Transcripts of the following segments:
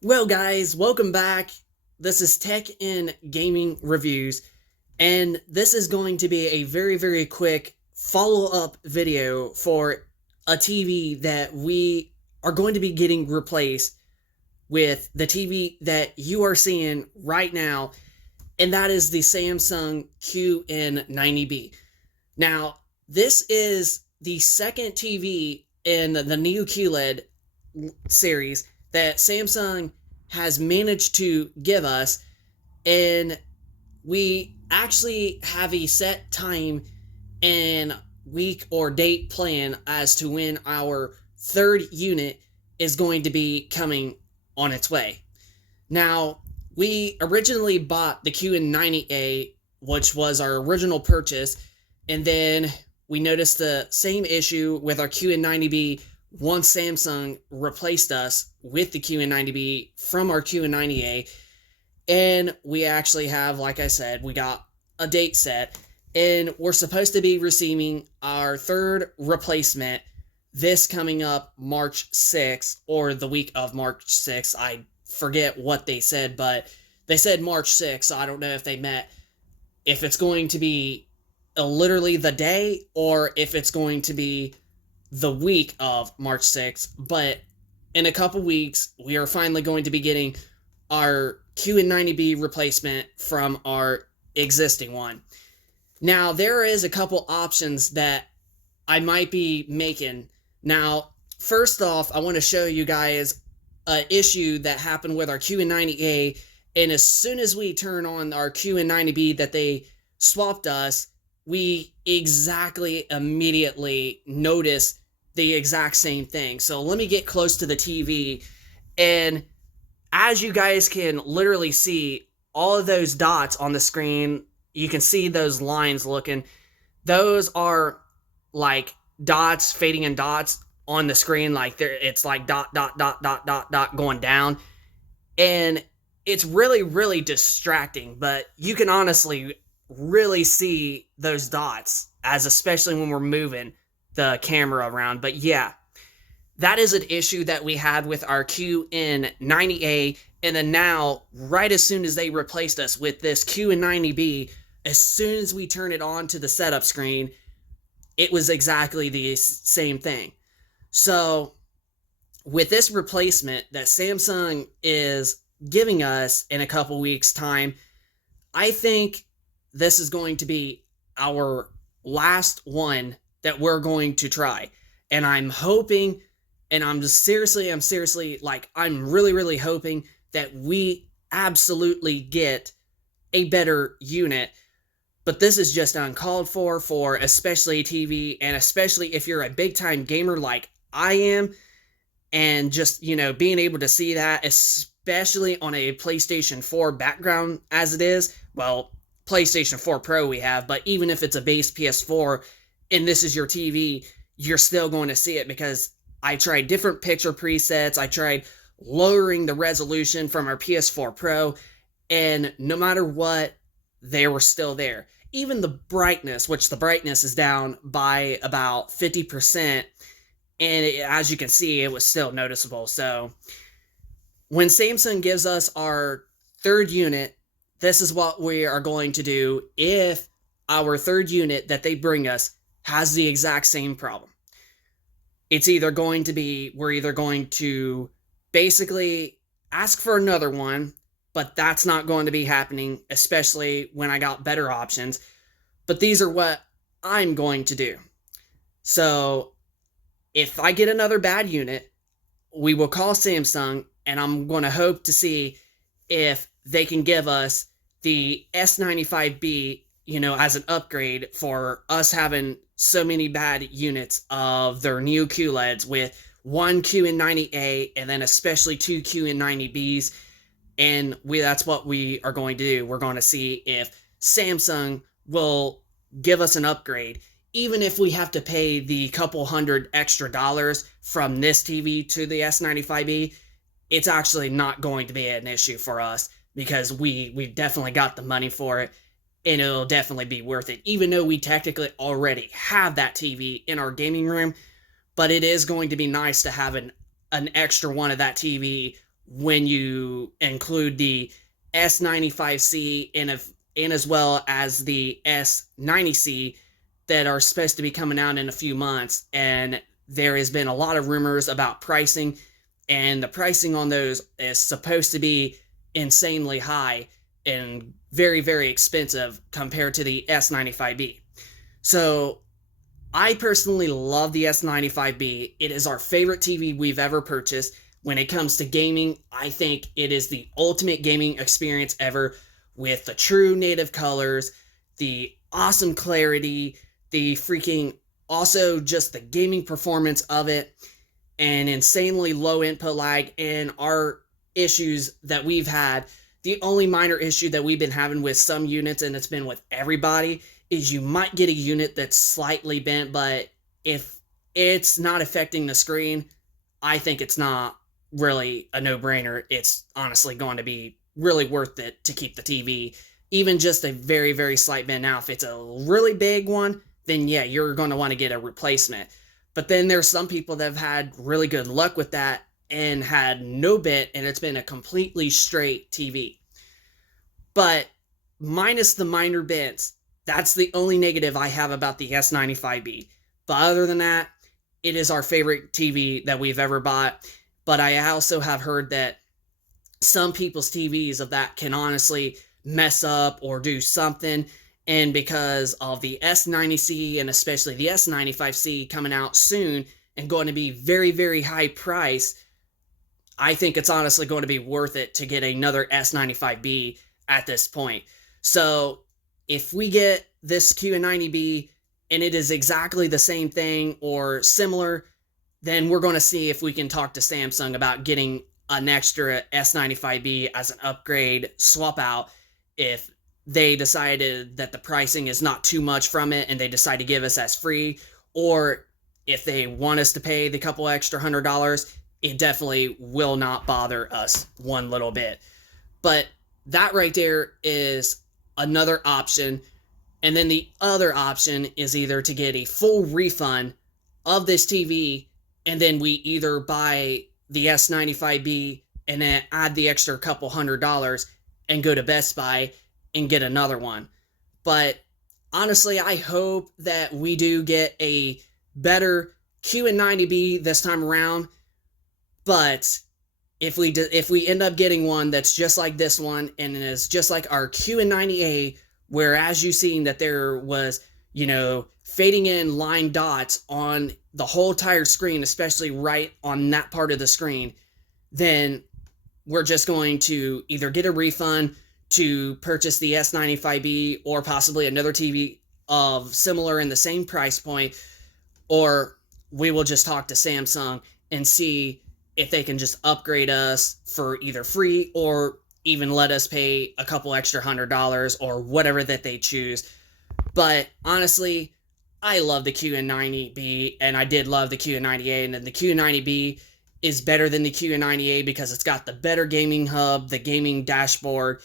Well, guys, welcome back. This is Tech and Gaming Reviews, and this is going to be a very quick follow-up video for a TV that we are going to be getting replaced with the TV that you are seeing right now, and that is the Samsung QN90B. Now, this is the second TV in the Neo QLED series that Samsung has managed to give us, and we actually have a set time and week or date plan as to when our third unit is going to be coming on its way. Now, we originally bought the QN90A, which was our original purchase, and then we noticed the same issue with our QN90B once Samsung replaced us with the QN90B from our QN90A. And we actually have, like I said, we got a date set, and we're supposed to be receiving our third replacement this coming up March 6th, or the week of March 6th. I forget what they said, but they said March 6th, so I don't know if they meant if it's going to be literally the day or if it's going to be the week of March 6th. But in a couple weeks, we are finally going to be getting our QN90B replacement from our existing one. Now, there is a couple options that I might be making. Now, first off, I want to show you guys an issue that happened with our QN90A, and as soon as we turn on our QN90B that they swapped us, we exactly immediately notice the exact same thing. So let me get close to the TV, and as you guys can literally see, all of those dots on the screen, you can see those lines looking. Those are like dots, fading in dots on the screen. Like it's like dot going down. And it's really distracting, but you can honestly really see those dots, as especially when we're moving the camera around. But yeah, that is an issue that we had with our QN90A, and then now, right as soon as they replaced us with this QN90B, as soon as we turn it on to the setup screen, it was exactly the same thing. So, with this replacement that Samsung is giving us in a couple weeks' time, I think this is going to be our last one that we're going to try. And I'm hoping, and I'm seriously, like, I'm really hoping that we absolutely get a better unit. But this is just uncalled for especially TV, and especially if you're a big time gamer like I am, and just, being able to see that, especially on a PlayStation 4 background as it is. Well, PlayStation 4 Pro we have, but even if it's a base PS4 and this is your TV, you're still going to see it, because I tried different picture presets. I tried lowering the resolution from our PS4 Pro, and no matter what, they were still there. Even the brightness, which the brightness is down by about 50%, and as you can see, it was still noticeable. So when Samsung gives us our third unit, this is what we are going to do if our third unit that they bring us has the exact same problem. It's either going to be, we're either going to basically ask for another one, but that's not going to be happening, especially when I got better options. But these are what I'm going to do. So if I get another bad unit, we will call Samsung, and I'm going to hope to see if they can give us the S95B, as an upgrade for us having so many bad units of their Neo QLEDs, with one QN90A and then especially two QN90Bs. And that's what we are going to do. We're going to see if Samsung will give us an upgrade, even if we have to pay the couple $100 extra from this TV to the S95B. It's actually not going to be an issue for us, because we've definitely got the money for it, and it'll definitely be worth it, even though we technically already have that TV in our gaming room. But it is going to be nice to have an extra one of that TV when you include the S95C and as well as the S90C that are supposed to be coming out in a few months. And there has been a lot of rumors about pricing, and the pricing on those is supposed to be insanely high and very, very expensive compared to the S95B. So I personally love the S95B. It is our favorite TV we've ever purchased. When it comes to gaming, I think it is the ultimate gaming experience ever, with the true native colors, the awesome clarity, the freaking also just the gaming performance of it, and insanely low input lag. And our issues that we've had, the only minor issue that we've been having with some units, and it's been with everybody, is you might get a unit that's slightly bent, but if it's not affecting the screen, I think it's not really a no-brainer. It's honestly going to be really worth it to keep the TV, even just a very, very slight bend. Now, if it's a really big one, then yeah, you're going to want to get a replacement. But then there's some people that have had really good luck with that and had no bent, and it's been a completely straight TV. But minus the minor bends, that's the only negative I have about the S95B. But other than that, it is our favorite TV that we've ever bought. But I also have heard that some people's TVs of that can honestly mess up or do something. And because of the S90C and especially the S95C coming out soon and going to be very, very high price, I think it's honestly going to be worth it to get another S95B at this point. So if we get this QN90B and it is exactly the same thing or similar, then we're going to see if we can talk to Samsung about getting an extra S95B as an upgrade swap out if they decided that the pricing is not too much from it and they decide to give us as free, or if they want us to pay the couple extra $100, it definitely will not bother us one little bit. But that right there is another option. And then the other option is either to get a full refund of this TV, and then we either buy the S95B and then add the extra couple $100 and go to Best Buy and get another one. But honestly, I hope that we do get a better QN90B this time around. But if we end up getting one that's just like this one and is just like our QN90A, where as you've seen that there was, fading in line dots on the whole entire screen, especially right on that part of the screen, then we're just going to either get a refund to purchase the S95B or possibly another TV of similar in the same price point, or we will just talk to Samsung and see if they can just upgrade us for either free or even let us pay a couple extra $100 or whatever that they choose. But honestly, I love the QN90B, and I did love the QN90A, and then the QN90B is better than the QN90A because it's got the better gaming hub, the gaming dashboard,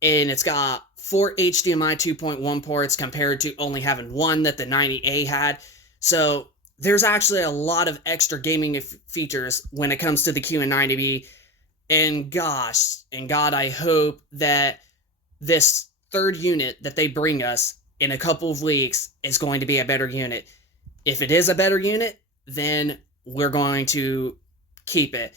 and it's got 4 HDMI 2.1 ports compared to only having one that the 90A had. So there's actually a lot of extra gaming features when it comes to the QN90B. And gosh, and God, I hope that this third unit that they bring us in a couple of weeks is going to be a better unit. If it is a better unit, then we're going to keep it.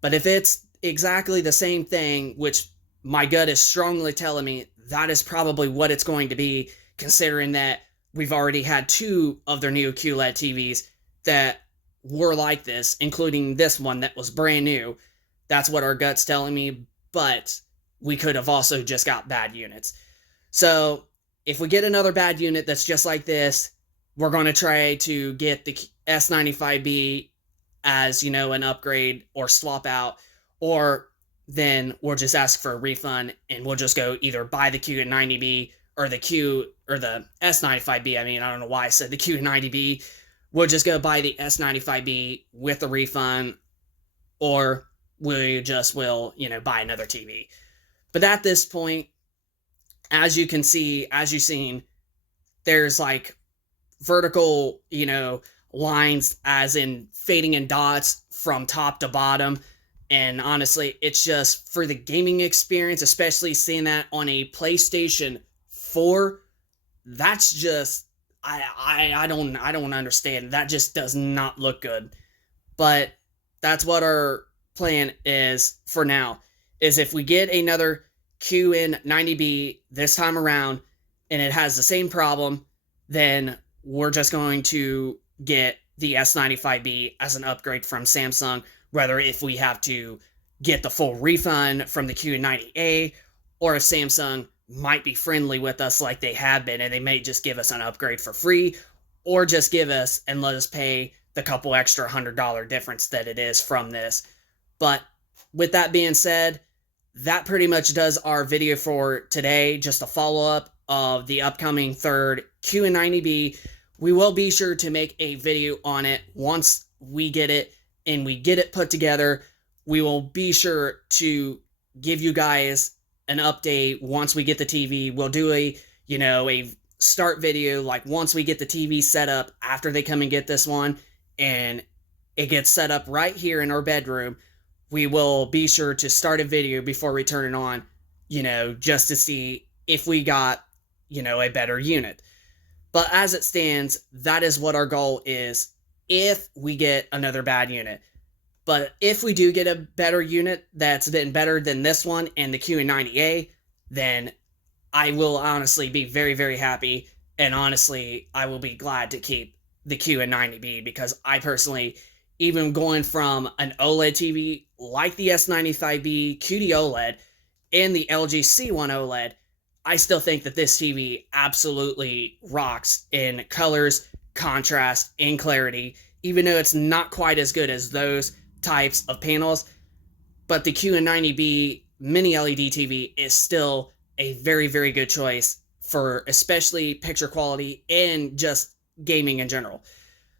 But if it's exactly the same thing, which my gut is strongly telling me that is probably what it's going to be, considering that we've already had 2 of their Neo QLED TVs that were like this, including this one that was brand new. That's what our gut's telling me, but we could have also just got bad units. So if we get another bad unit that's just like this, we're going to try to get the S95B as, an upgrade or swap out, or then we'll just ask for a refund and we'll just go either buy the QN90B or the S95B. I mean, I don't know why I said the QN90B. We'll just go buy the S95B with a refund, or we just will, buy another TV. But at this point, as you can see, as you've seen, there's like vertical, lines as in fading in dots from top to bottom. And honestly, it's just for the gaming experience, especially seeing that on a PlayStation 4, that's just I don't understand. That just does not look good. But that's what our plan is for now. Is if we get another QN90B this time around and it has the same problem, then we're just going to get the S95B as an upgrade from Samsung, whether if we have to get the full refund from the QN90A, or if Samsung might be friendly with us like they have been and they may just give us an upgrade for free, or just give us and let us pay the couple extra $100 difference that it is from this. But with that being said, that pretty much does our video for today. Just a follow-up of the upcoming third QN90B. We will be sure to make a video on it once we get it and we get it put together. We will be sure to give you guys an update once we get the TV. We'll do a start video like once we get the TV set up after they come and get this one and it gets set up right here in our bedroom. We will be sure to start a video before we turn it on, just to see if we got, a better unit. But as it stands, that is what our goal is if we get another bad unit. But if we do get a better unit that's been better than this one and the QN90A, then I will honestly be very, very happy. And honestly, I will be glad to keep the QN90B because I personally, even going from an OLED TV like the S95B QD OLED and the LG C1 OLED, I still think that this TV absolutely rocks in colors, contrast, and clarity, even though it's not quite as good as those types of panels. But the QN90B mini LED TV is still a very, very good choice for especially picture quality and just gaming in general.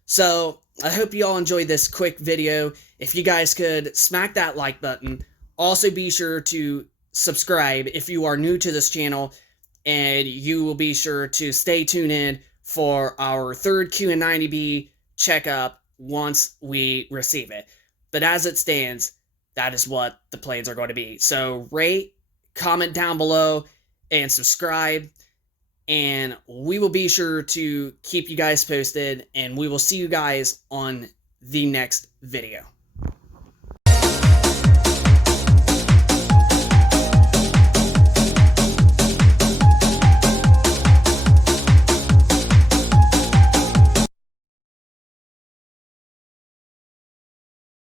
So I hope you all enjoyed this quick video. If you guys could smack that like button. Also be sure to subscribe if you are new to this channel, and you will be sure to stay tuned in for our third QN90B checkup once we receive it. But as it stands, that is what the plans are going to be. So rate, comment down below, and subscribe. And we will be sure to keep you guys posted, and we will see you guys on the next video.